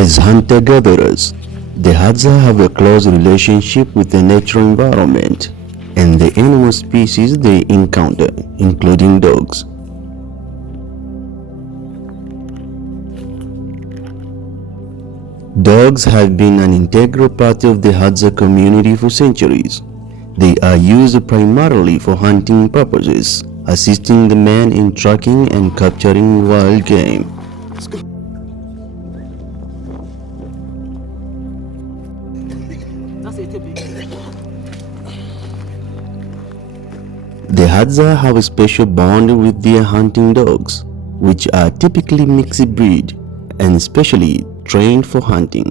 As hunter-gatherers, the Hadza have a close relationship with the natural environment and the animal species they encounter, including dogs. Dogs have been an integral part of the Hadza community for centuries. They are used primarily for hunting purposes, assisting the men in tracking and capturing wild game. The Hadza have a special bond with their hunting dogs, which are typically mixed breed and specially trained for hunting.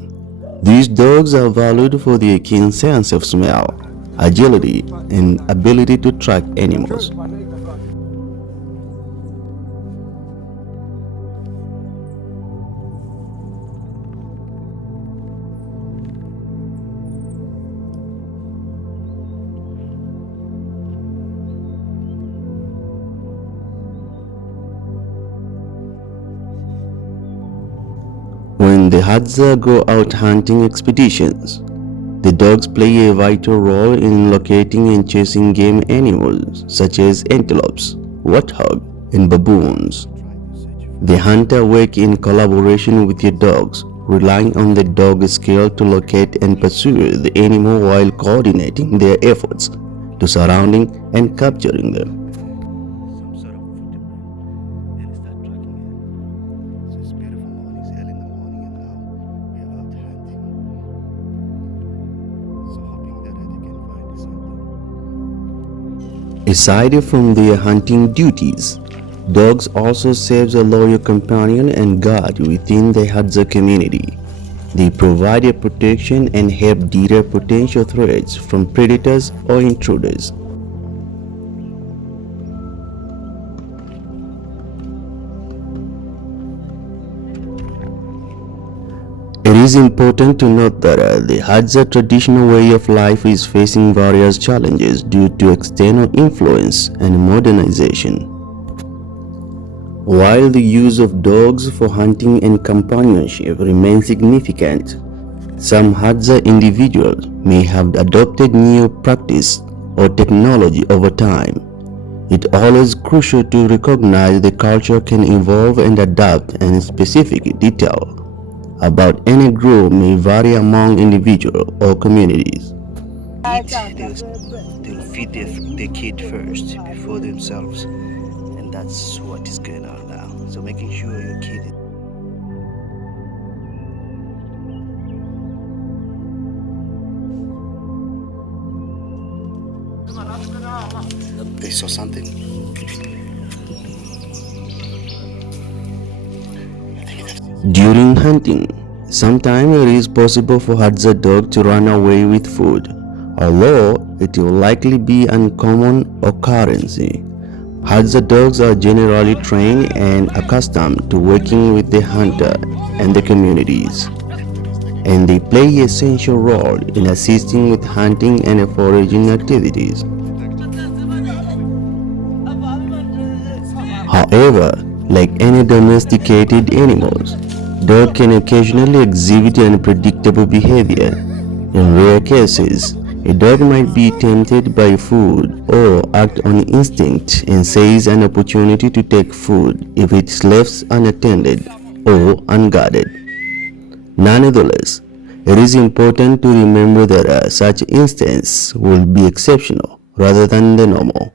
These dogs are valued for their keen sense of smell, agility, and ability to track animals. When the Hadza go out hunting expeditions, the dogs play a vital role in locating and chasing game animals such as antelopes, warthogs, and baboons. The hunter work in collaboration with your dogs, relying on the dog skill to locate and pursue the animal while coordinating their efforts to surrounding and capturing them. Aside from their hunting duties, dogs also serve as a loyal companion and guard within the Hadza community. They provide a protection and help deter potential threats from predators or intruders. It is important to note that the Hadza traditional way of life is facing various challenges due to external influence and modernization. While the use of dogs for hunting and companionship remains significant, some Hadza individuals may have adopted new practice or technology over time. It is always crucial to recognize the culture can evolve and adapt, and specific detail about any group may vary among individuals or communities. They'll feed their kid first before themselves, and that's what is going on now. So making sure your kid is they saw something. During hunting, sometimes it is possible for Hadza dog to run away with food, although it will likely be an uncommon occurrence. Hadza dogs are generally trained and accustomed to working with the hunter and the communities, and they play an essential role in assisting with hunting and foraging activities. However, like any domesticated animals, dogs can occasionally exhibit unpredictable behavior. In rare cases, a dog might be tempted by food or act on instinct and seize an opportunity to take food if it's left unattended or unguarded. Nonetheless, it is important to remember that such instances will be exceptional rather than the normal.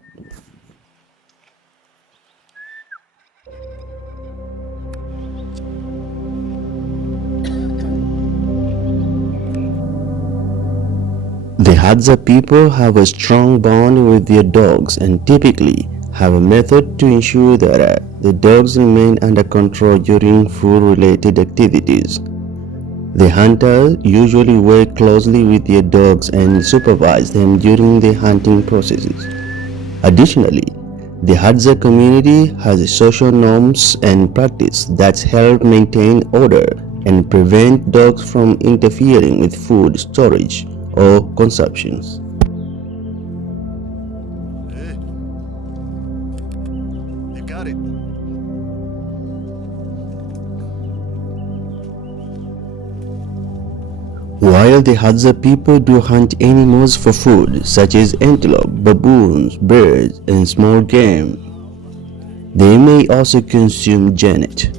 The Hadza people have a strong bond with their dogs and typically have a method to ensure that the dogs remain under control during food-related activities. The hunters usually work closely with their dogs and supervise them during the hunting processes. Additionally, the Hadza community has social norms and practice that help maintain order and prevent dogs from interfering with food storage or consumptions. Hey, you got it. While the Hadza people do hunt animals for food, such as antelope, baboons, birds, and small game, they may also consume genet.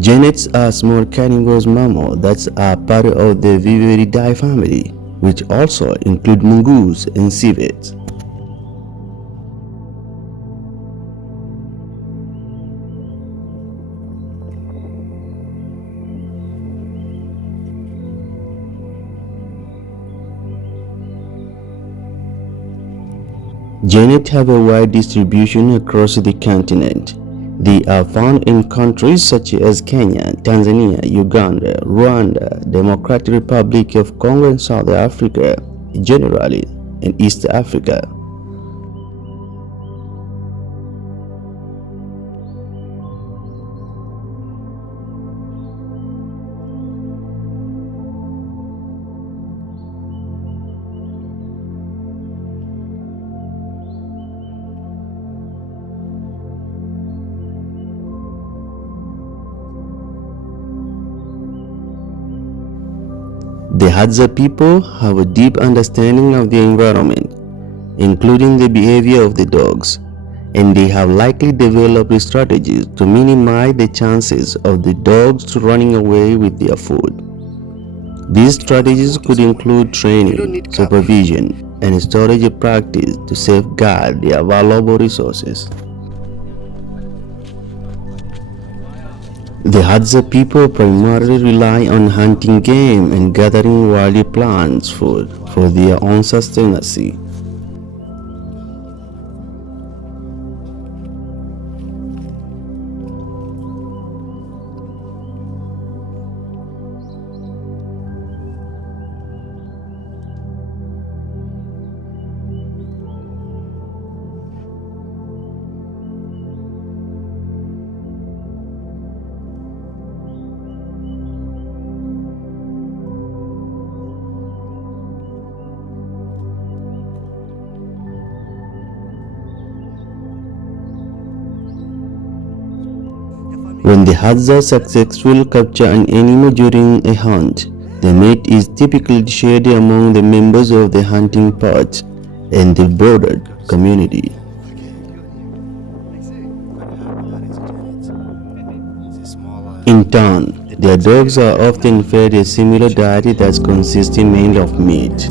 Genets are small carnivorous mammals that are part of the Viveridae family, which also include mongoose and civets. Genet have a wide distribution across the continent. They are found in countries such as Kenya, Tanzania, Uganda, Rwanda, Democratic Republic of Congo, and South Africa, generally in East Africa. The Hadza people have a deep understanding of the environment, including the behavior of the dogs, and they have likely developed strategies to minimize the chances of the dogs running away with their food. These strategies could include training, supervision, and storage practice to safeguard their valuable resources. The Hadza people primarily rely on hunting game and gathering wild plants food for their own sustenance. When the Hadza successfully capture an animal during a hunt, the meat is typically shared among the members of the hunting party and the broader community. In turn, their dogs are often fed a similar diet that consists mainly of meat.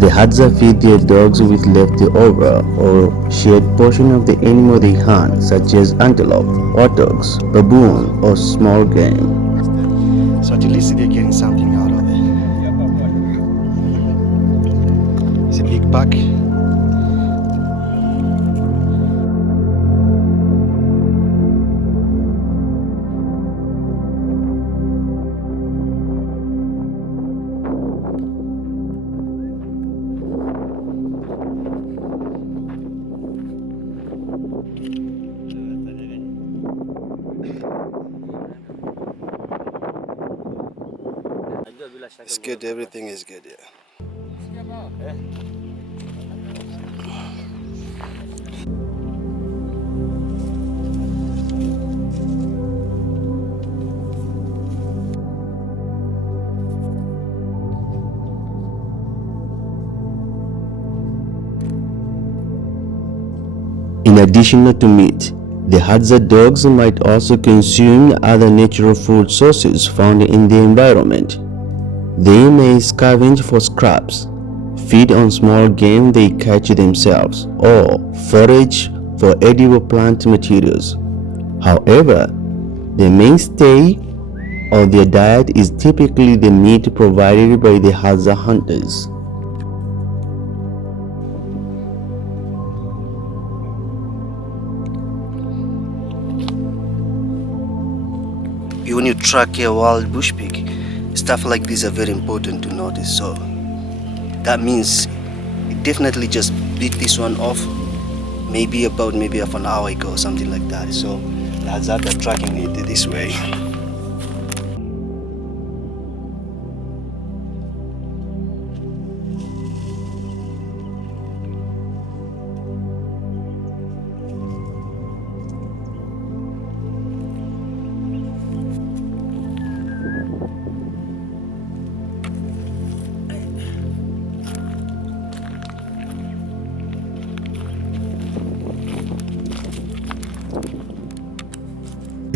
The Hadza feed their dogs with leftover or shared portion of the animal they hunt, such as antelope, warthogs, baboon, or small game. So at least they're getting something out of it. It's a big pack. It's good, everything is good, yeah. In addition to meat, the Hadza dogs might also consume other natural food sources found in the environment. They may scavenge for scraps, feed on small game they catch themselves, or forage for edible plant materials. However, the mainstay of their diet is typically the meat provided by the Hadza hunters. When you track a wild bush pig, stuff like these are very important to notice. So that means it definitely just beat this one off maybe half an hour ago or something like that. So the Hadza are tracking it this way.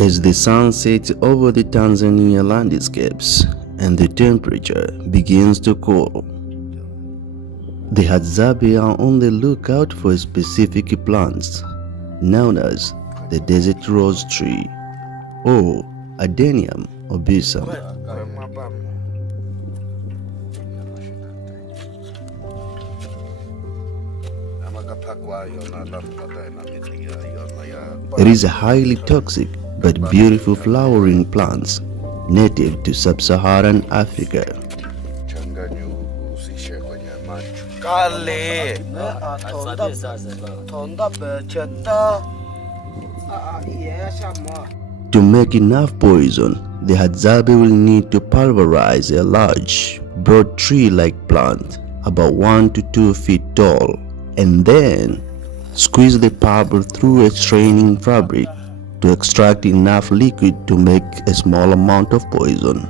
As the sun sets over the Tanzania landscapes and the temperature begins to cool, the Hadzabe are on the lookout for specific plants known as the desert rose tree or Adenium obesum. It is a highly toxic but beautiful flowering plant native to sub-Saharan Africa. To make enough poison, the Hadzabe will need to pulverize a large, broad tree-like plant about 1 to 2 feet tall and then squeeze the pulp through a straining fabric to extract enough liquid to make a small amount of poison.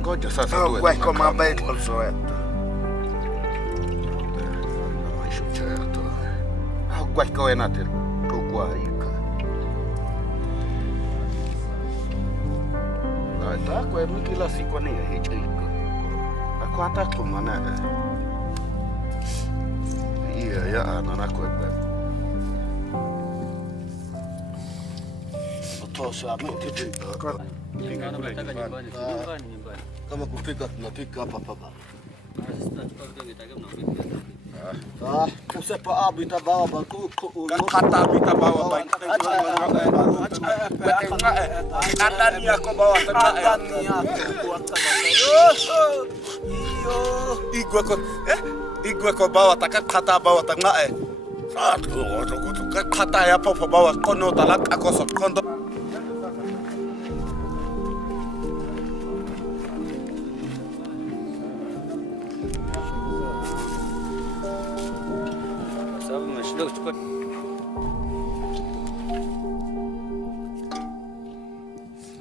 Ngoja sasa tuwe kama bait also kwa kwa na te kwa ika ta kwa kila siku ni hicho iko akwata kumana ya ana kwa kama kupika tunapika hapa hapa. Kusepa abu itabawa baku kata itabawa ba ndani yako bawa ndani yako igwe ko bawa takata bawa tanga kata ya popo bawa kono talaka koso kondo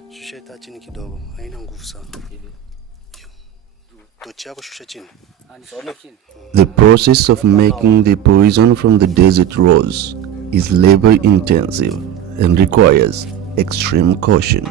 Shusha ita chini kidogo, haina nguvu sana. Tochi yako shusha chini. The process of making the poison from the desert rose is labor intensive and requires extreme caution.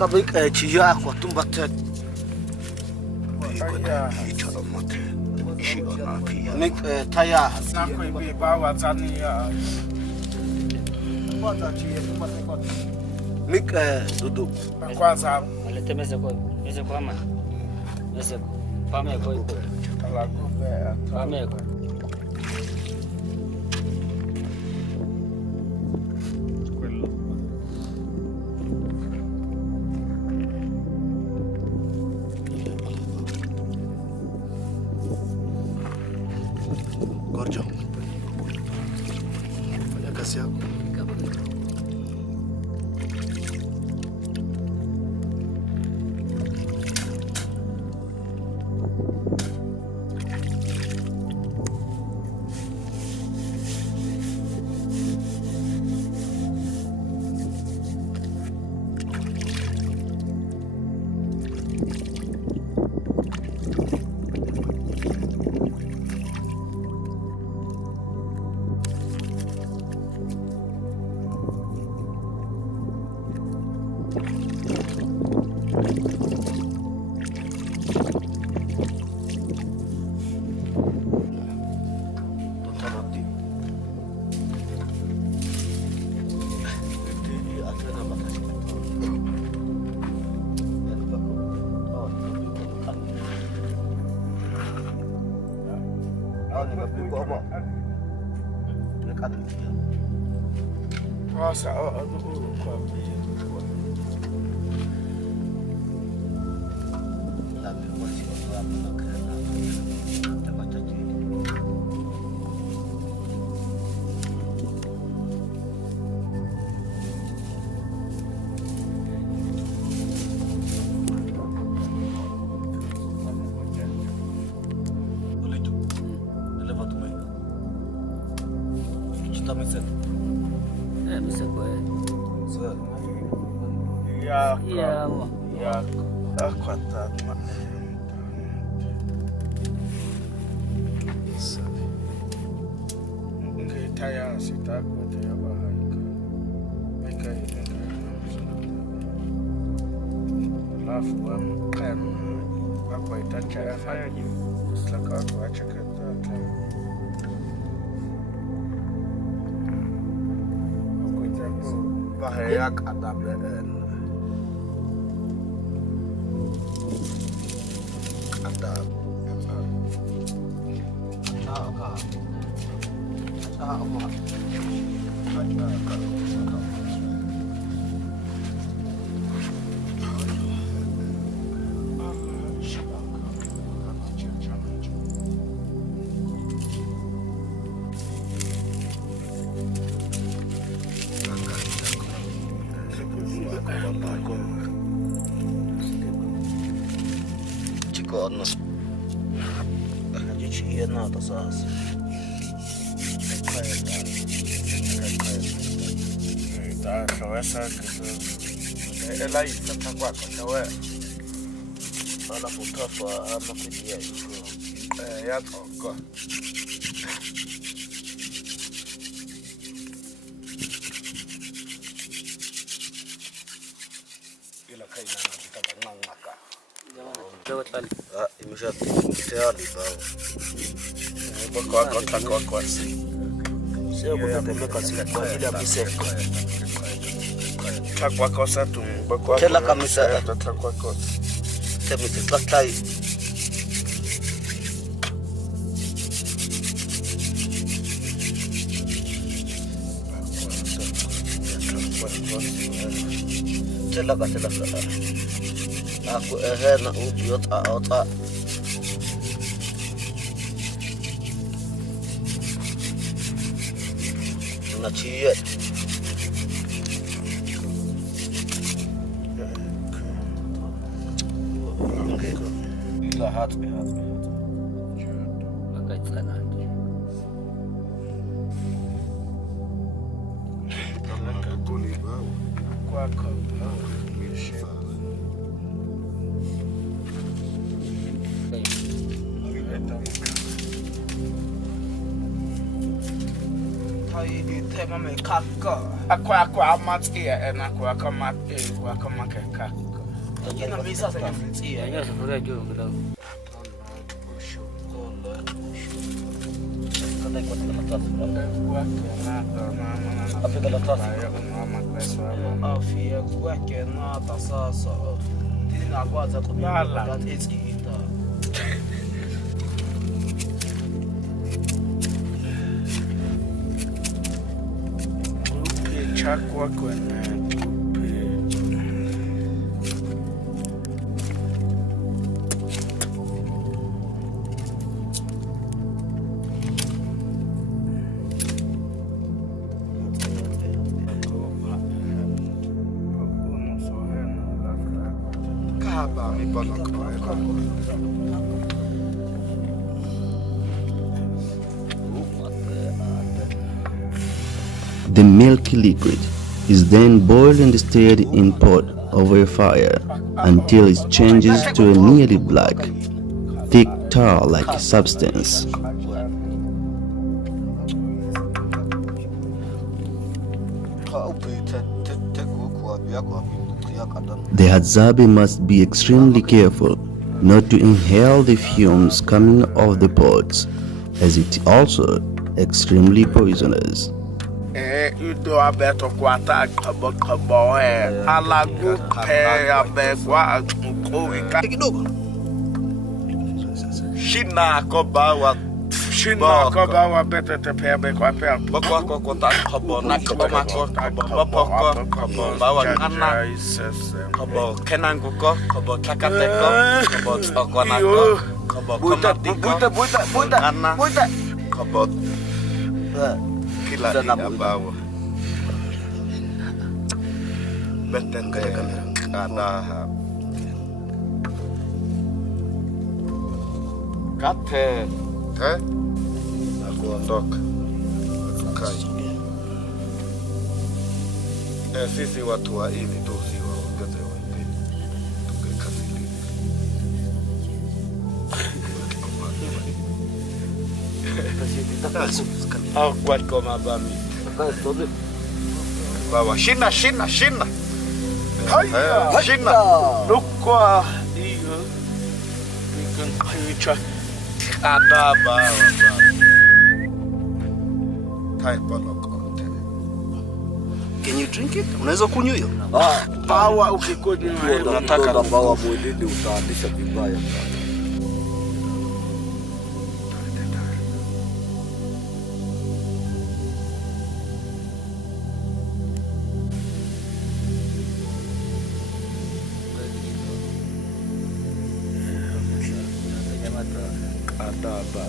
kabik chiya ko tumbate nik taya sako ibi bawa tania kwanza chiya tumbate kwa nik dudu kwanza alete meseko ama meseko pame ko iko ala ko pame ko Gorjo. Fanya kazi yako. Aku na ubiot ata. Na chiye. Ila Hadzabe. Agak sana. Aku amat iya enak aku amat kekak. Ini bisa saya free iya. Hanya sebenarnya juga kita. Kada ikut lepas. Tapi kalau tas afia gua kena tasasa. Ini aku aja kubiala kita. Chakwa kwena kaba mi balak The milky liquid is then boiled and stirred in pot over a fire until it changes to a nearly black, thick tar-like substance. The Hadzabe must be extremely careful not to inhale the fumes coming off the pots, as it is also extremely poisonous. Ido abeto kwata kabo alagu abegwa ko kidogo shina ko bawa Shina ko bawa better te pebe kwa pe. Bako ko ta ko na ko ma ko ko bawa ana. Ko kenan ko takate ko ko na ko buta ana ko kila ni bawa. Better kaya kamera. Ana Kate. Nakuondoka. Tukai. Sisi watu wa hili tu siwaongeze wengine. Tukikasili. Au kwa kama bami. Bawa shina. Haya, shina. Lukwa hiyo. Nikan Hadzabe. Can you drink it? Unaweza kunywa hiyo? Bawa ukikunywa unataka bawa mwilini utaandisha vibaya. Hadzabe.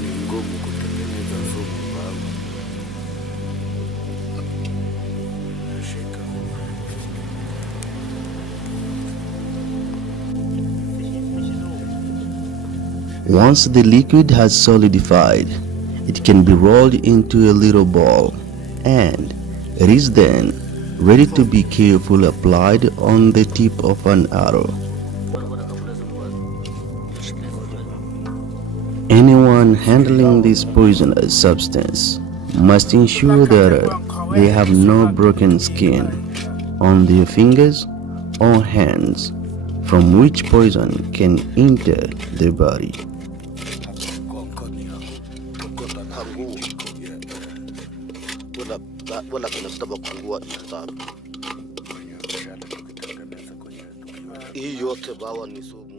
Ni ngumu kutengeneza sumu bawa. Once the liquid has solidified, it can be rolled into a little ball, and it is then ready to be carefully applied on the tip of an arrow. Anyone handling this poisonous substance must ensure that they have no broken skin on their fingers or hands from which poison can enter their body. Wala kinataka kufungua sana. Hii yote bawa ni sumu.